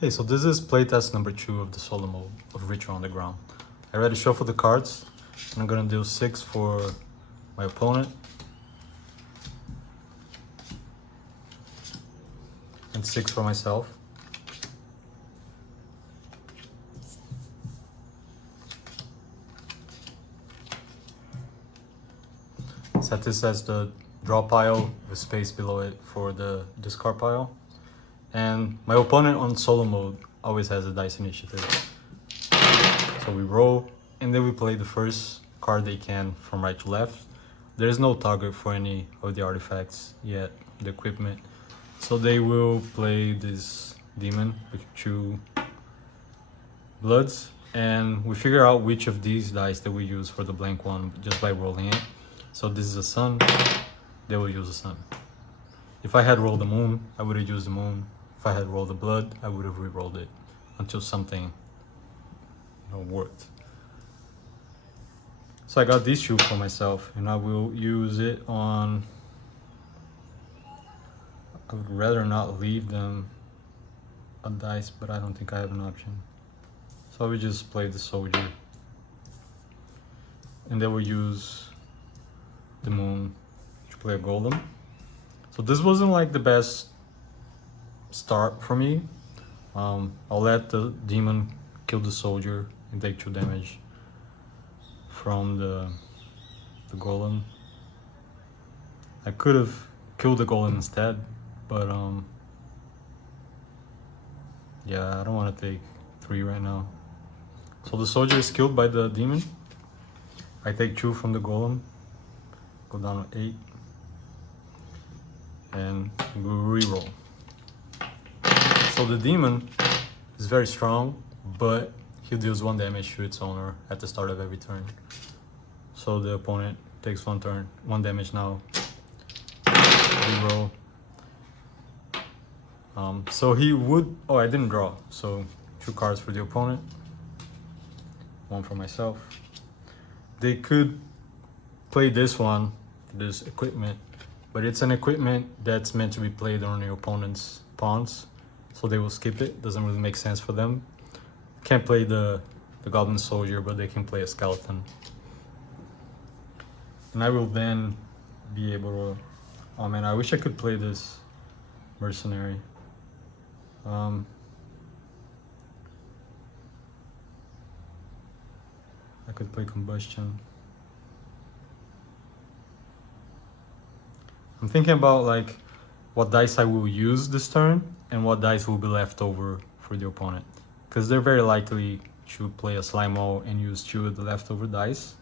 Hey, so this is playtest number 2 of the solo mode of Ritual on the Ground. I already shuffled the cards, and I'm gonna do 6 for my opponent and 6 for myself. Set this as the draw pile with space below it for the discard pile. And my opponent on solo mode always has a dice initiative. So we roll, and then we play the first card they can from right to left. There is no target for any of the artifacts yet, the equipment. So they will play this demon with 2 bloods, and we figure out which of these dice that we use for the blank one just by rolling it. So this is a sun, they will use a sun. If I had rolled the moon, I would have used the moon. If I had rolled the blood, I would have re-rolled it until something worked. So I got these 2 for myself, and I will use it on... I would rather not leave them a dice, but I don't think I have an option. So I will just play the soldier, and then we'll use the moon to play a golem. So this wasn't like the best start for me. I'll let the demon kill the soldier and take 2 damage from the golem. I could have killed the golem instead, but yeah, I don't want to take 3 right now. So the soldier is killed by the demon. I take 2 from the golem, go down to 8, and we re-roll. So the demon is very strong, but he deals 1 damage to its owner at the start of every turn. So the opponent takes 1 damage now. Re-roll. So he would... Oh, I didn't draw. So 2 cards for the opponent, 1 for myself. They could play this one, this equipment, but it's an equipment that's meant to be played on your opponent's pawns, so they will skip it. Doesn't really make sense for them. Can't play the goblin soldier, but they can play a skeleton. And I will then be able to... Oh man, I wish I could play this mercenary. I could play combustion. I'm thinking about like what dice I will use this turn and what dice will be left over for the opponent, because they're very likely to play a slime-o and use 2 of the leftover dice.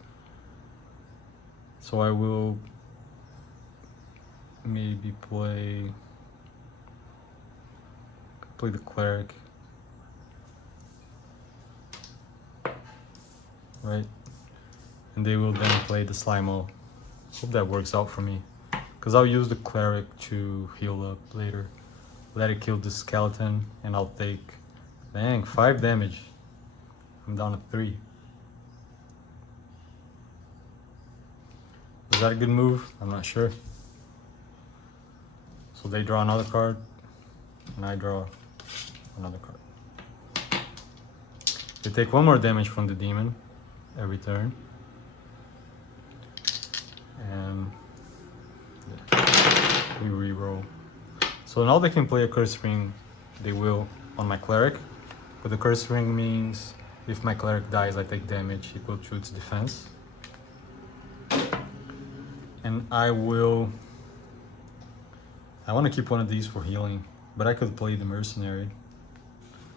So I will maybe play the cleric, right? And they will then play the slime-o. Hope that works out for me, because I'll use the cleric to heal up later. Let it kill the skeleton, and I'll take, dang, 5 damage. I'm down to 3. Is that a good move? I'm not sure. So they draw another card, and I draw another card. They take 1 more damage from the demon every turn. And we re-roll. So now they can play a curse ring. They will on my cleric, but the curse ring means if my cleric dies, I take damage equal to its defense. And I want to keep 1 of these for healing, but I could play the mercenary,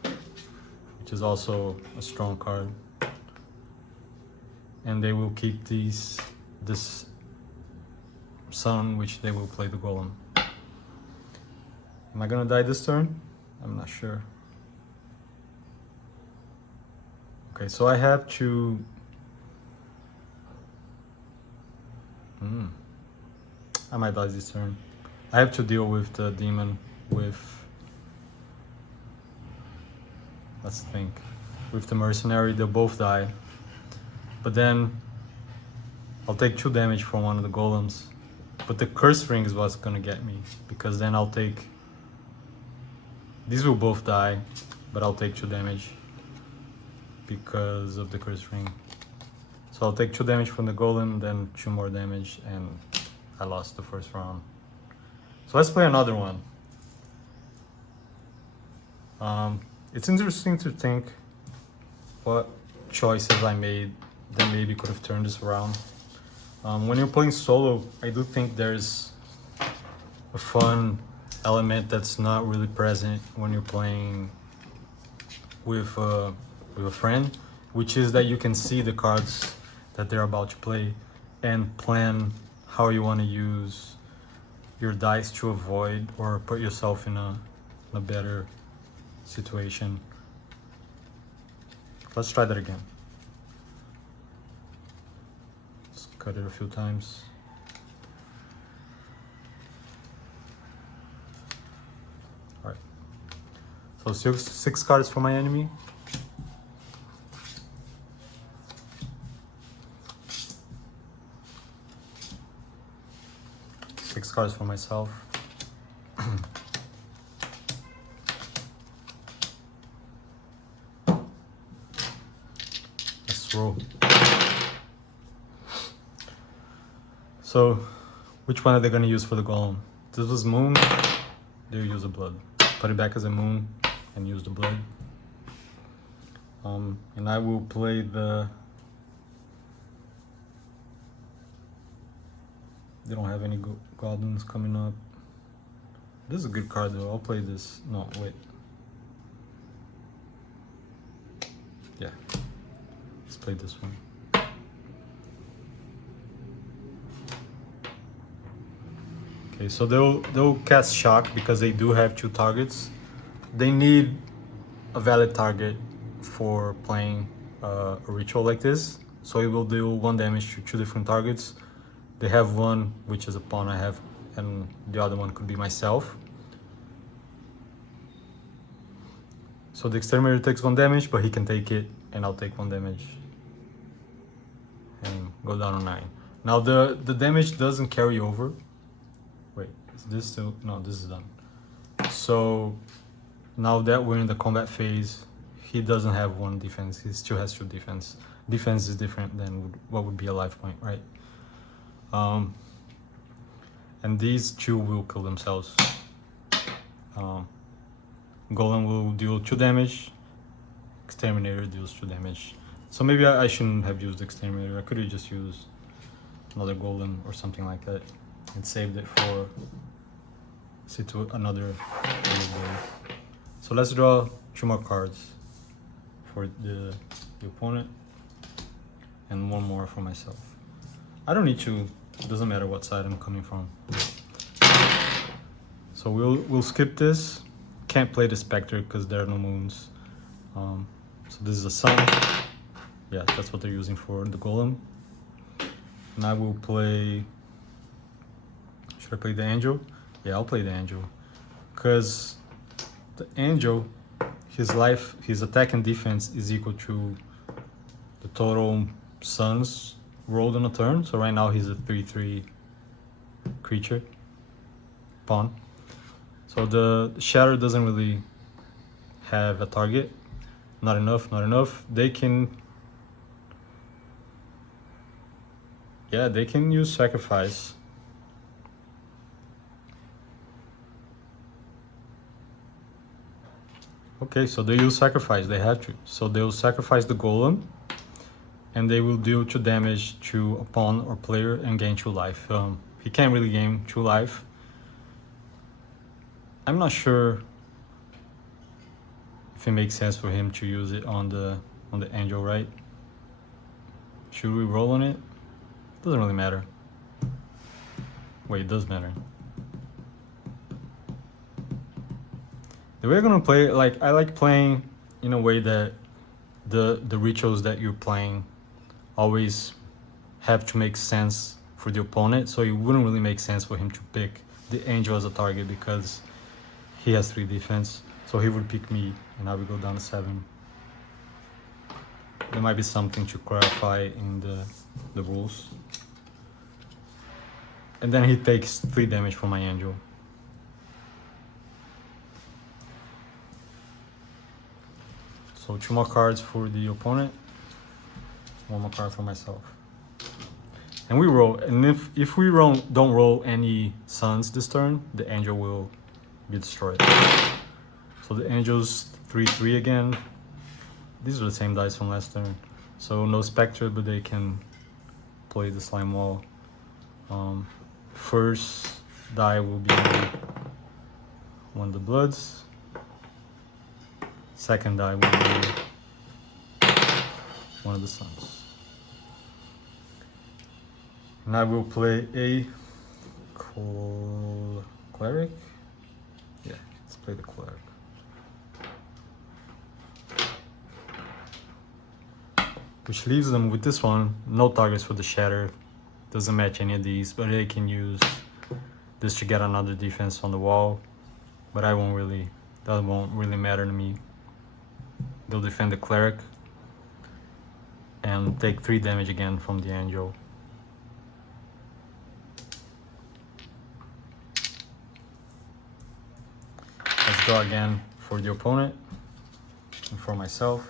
which is also a strong card. And they will keep this sun, which they will play the golem. Am I gonna die this turn? I'm not sure. Okay, so I have to... I might die this turn. I have to deal with the demon with... Let's think. With the mercenary, they'll both die. But then I'll take 2 damage from 1 of the golems. But the curse ring is what's gonna get me, because then I'll take... These will both die, but I'll take 2 damage because of the curse ring. So I'll take 2 damage from the golem, then 2 more damage, and I lost the first round. So let's play another one. It's interesting to think what choices I made that maybe could have turned this around. When you're playing solo, I do think there's a fun element that's not really present when you're playing with a friend, which is that you can see the cards that they're about to play and plan how you want to use your dice to avoid or put yourself in a better situation. Let's try that again. Let's cut it a few times. All right. So 6 cards for my enemy. Six cards for myself. Let's roll. So, which one are they going to use for the golem? This was moon. They'll use the blood. Put it back as a moon and use the blood. And I will play the... They don't have any goblins coming up. This is a good card though. I'll play this. No, wait. Yeah. Let's play this one. Okay, so they'll cast shock because they do have 2 targets. They need a valid target for playing a ritual like this. So it will deal 1 damage to 2 different targets. They have one, which is a pawn I have, and the other one could be myself. So the exterminator takes 1 damage, but he can take it, and I'll take 1 damage. And go down to 9. Now the damage doesn't carry over. Wait, is this still? No, this is done. So now that we're in the combat phase, he doesn't have 1 defense, he still has 2 defense. Defense is different than what would be a life point, right? And these 2 will kill themselves. Golem will deal 2 damage. Exterminator deals 2 damage. So maybe I shouldn't have used Exterminator. I could have just used another golem or something like that and saved it for another day. So let's draw 2 more cards for the opponent and 1 more for myself. I don't need to. It doesn't matter what side I'm coming from. So we'll skip this. Can't play the Spectre because there are no moons. So this is a sun. Yeah, that's what they're using for the golem. And I will play... Should I play the angel? Yeah, I'll play the angel. Because the angel, his attack and defense is equal to the total suns rolled on a turn. So right now he's a 3/3 creature, pawn. So the shadow doesn't really have a target. Not enough. They can... Yeah, they can use sacrifice. Okay, so they use sacrifice, they have to. So they'll sacrifice the golem, and they will deal 2 damage to a pawn or player and gain 2 life. He can't really gain 2 life. I'm not sure if it makes sense for him to use it on the angel, right? Should we roll on it? Doesn't really matter. Wait, it does matter. The way I'm gonna play, like, I like playing in a way that the rituals that you're playing always have to make sense for the opponent. So it wouldn't really make sense for him to pick the angel as a target because he has 3 defense. So he would pick me and I would go down to 7. There might be something to clarify in the rules. And then he takes 3 damage from my angel. So 2 more cards for the opponent, 1 more card for myself. And we roll, and if we don't roll any suns this turn, the angel will be destroyed. So the angel's 3/3 again. These are the same dice from last turn. So no spectre, but they can play the slime wall. First die will be one of the bloods. Second die will be one of the suns. And I will play a cleric. Yeah, let's play the cleric. Which leaves them with this one, no targets for the shatter. Doesn't match any of these, but they can use this to get another defense on the wall. But that won't really matter to me. They'll defend the cleric and take 3 damage again from the angel. Let's draw again for the opponent and for myself.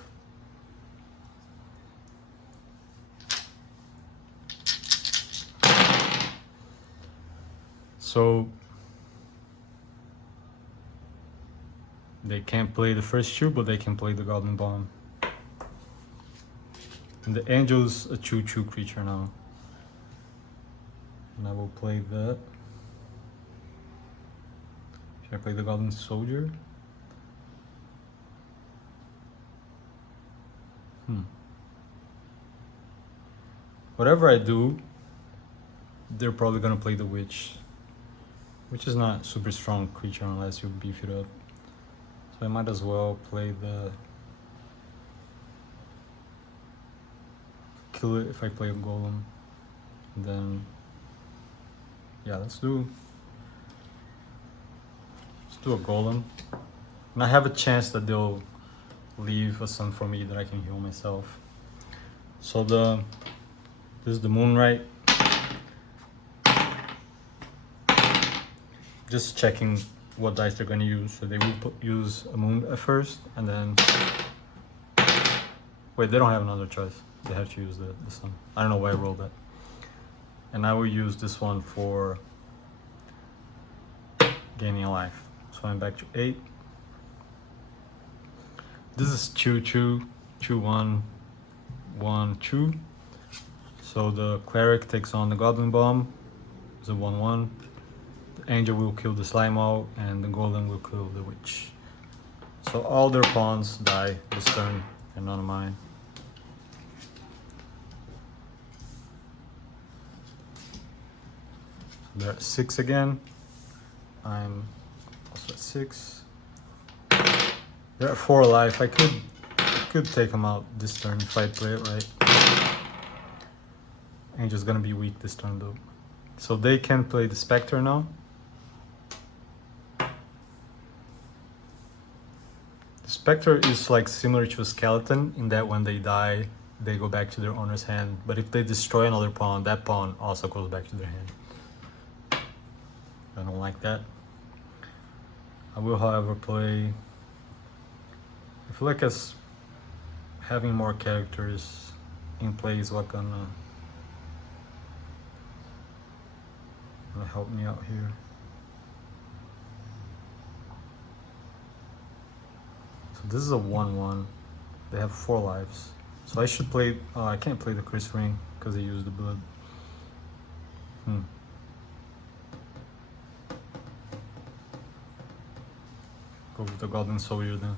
So they can't play the first 2, but they can play the Goblin Bomb. And the angel's a 2/2 creature now. And I will play that. Should I play the Goblin Soldier? Whatever I do, they're probably gonna play the Witch, which is not super strong creature unless you beef it up. So I might as well play the kill it if I play a golem. And then yeah, let's do a golem. And I have a chance that they'll leave a sun for me that I can heal myself. So this is the Moonlight. Just checking what dice they're going to use. So they will use a moon at first, and then wait, they don't have another choice. They have to use the sun. I don't know why I rolled that. And I will use this one for gaining a life. So I'm back to 8. This is 2/2, 2/1, 1/2. So the cleric takes on the Goblin Bomb. It's a 1/1. The angel will kill the slime owl, and the golem will kill the witch. So all their pawns die this turn, and none of mine. So they're at 6 again. I'm also at 6. They're at 4 life. I could take them out this turn if I play it right. Angel's gonna be weak this turn though. So they can play the Spectre now. The Spectre is like similar to a skeleton in that when they die, they go back to their owner's hand. But if they destroy another pawn, that pawn also goes back to their hand. I don't like that. I will, however, play... I feel like as having more characters in play is what gonna help me out here. So this is a 1/1. They have 4 lives. So I should play... I can't play the Chris Ring because they used the blood. Go with the Goblin Soldier then.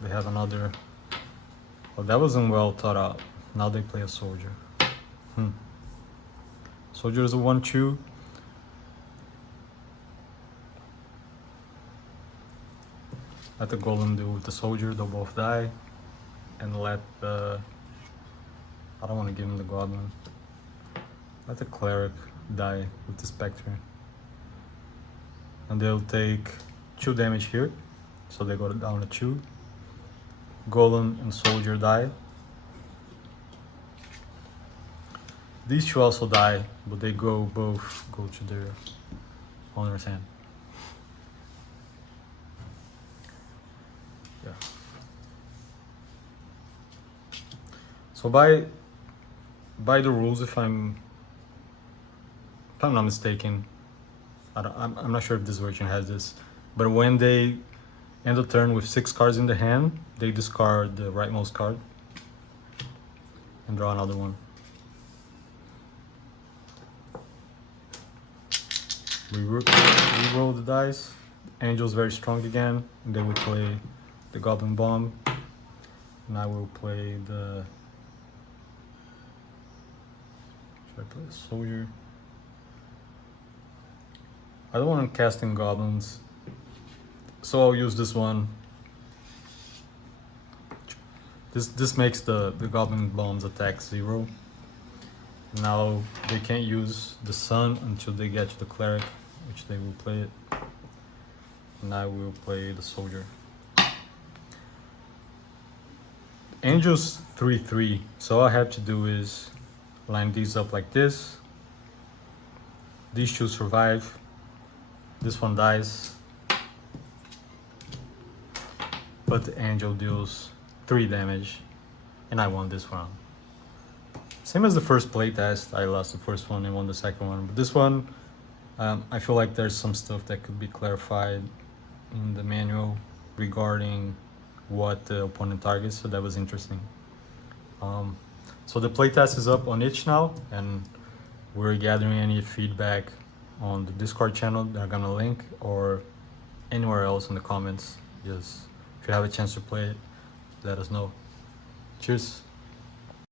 They have another... Oh, that wasn't well thought out. Now they play a Soldier. Soldier is a 1/2. Let the Golem deal with the Soldier, they'll both die. And let the... I don't want to give him the Goblin. Let the Cleric die with the Spectre. And they'll take 2 damage here. So they go down to 2. Golem and Soldier die. These 2 also die, but they both go to their owner's hand. Yeah. So by the rules, if I'm not mistaken, I'm not sure if this version has this, but when they end the turn with 6 cards in the hand, they discard the rightmost card and draw another one. We roll the dice. Angel's very strong again, and then we play the Goblin Bomb. And I will play the... Should I play the Soldier? I don't want to cast in goblins, so I'll use this one. This makes the Goblin Bombs attack 0. Now they can't use the Sun until they get to the Cleric, which they will play it. And I will play the Soldier. Angel's 3/3, so all I have to do is line these up like this. These two survive. This one dies. But the Angel deals 3 damage, and I won this round. Same as the first playtest, I lost the first one and won the second one. But this one, I feel like there's some stuff that could be clarified in the manual regarding what the opponent targets, so that was interesting. So the playtest is up on itch now, and we're gathering any feedback on the Discord channel that I'm gonna link, or anywhere else in the comments. Just if you have a chance to play it, let us know. Cheers.